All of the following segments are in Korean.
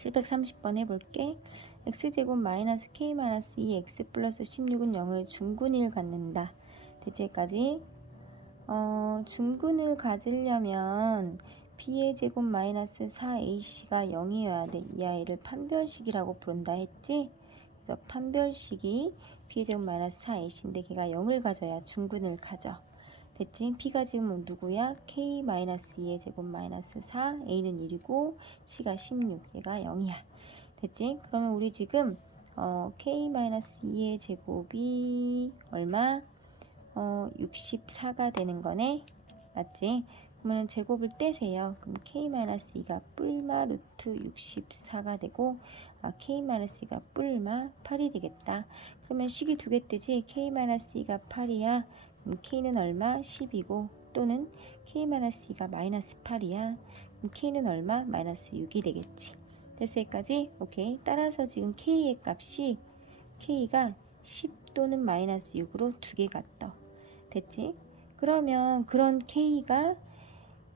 730번 해볼게. x제곱 마이너스 k 마이너스 2x 플러스 16은 0을 중근을 갖는다. 대체까지 어, 중근을 가지려면 b의 제곱 마이너스 4ac가 0이어야 돼. 이 아이를 판별식이라고 부른다 했지? 그래서 판별식이 b의 제곱 마이너스 4ac인데 걔가 0을 가져야 중근을 가져. 됐지? P가 지금 누구야? K 마이너스 2의 제곱 마이너스 4, A는 1이고 C가 16, 얘가 0이야. 됐지? 그러면 우리 지금 어, K 마이너스 2의 제곱이 얼마? 어, 64가 되는 거네. 맞지? 그러면 제곱을 떼세요. 그럼 K 마이너스 2가 뿔마 루트 64가 되고 아, K 마이너스 2가 뿔마 8이 되겠다. 그러면 식이 두 개 뜨지? K 마이너스 2가 8이야. 그럼 K는 얼마? 10이고 또는 K-2가 마이너스 8이야. 그럼 K는 얼마? 마이너스 6이 되겠지. 됐어 여기까지? 오케이. 따라서 지금 K의 값이 K가 10 또는 마이너스 6으로 두 개가 떠. 됐지? 그러면 그런 K가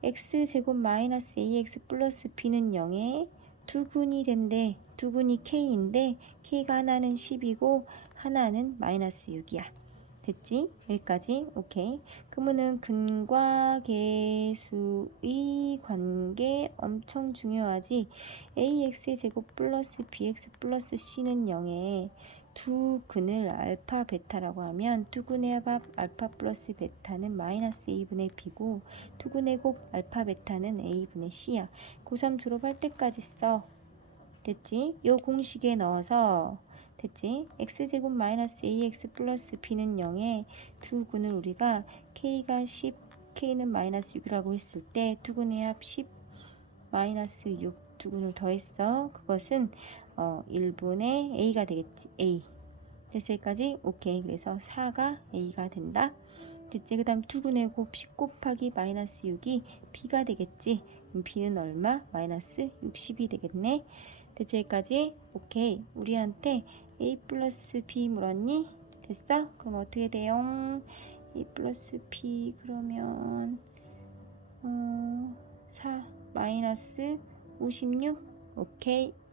X제곱 마이너스 AX 플러스 B는 0에 두 군이 된대. 두 군이 K인데 K가 하나는 10이고 하나는 마이너스 6이야. 됐지? 여기까지 오케이 그러면은 근과 계수의 관계 엄청 중요하지 ax의 제곱 플러스 bx 플러스 c는 0에 두 근을 알파 베타라고 하면 두 근의 합 알파 플러스 베타는 마이너스 a분의 b고 두 근의 곱 알파 베타는 a분의 c야 고3 졸업할 때까지 써 됐지? 요 공식에 넣어서 됐지? x제곱 마이너스 ax 플러스 b는 0에 두 근을 우리가 k가 10, k는 마이너스 6이라고 했을 때 두 근의 합 10, 마이너스 6 두 근을 더했어. 그것은 어, 1분의 a가 되겠지. a. 됐어 여기까지? 오케이. 그래서 4가 a가 된다. 됐지? 그 다음 두 근의 곱10 곱하기 마이너스 6이 b가 되겠지. 그럼 b는 얼마? 마이너스 60이 되겠네. 됐지? 여기까지? 오케이. 우리한테 a 플러스 b 물었니? 됐어? 그럼 어떻게 돼요? a 플러스 b 그러면 어, 4 마이너스 56 오케이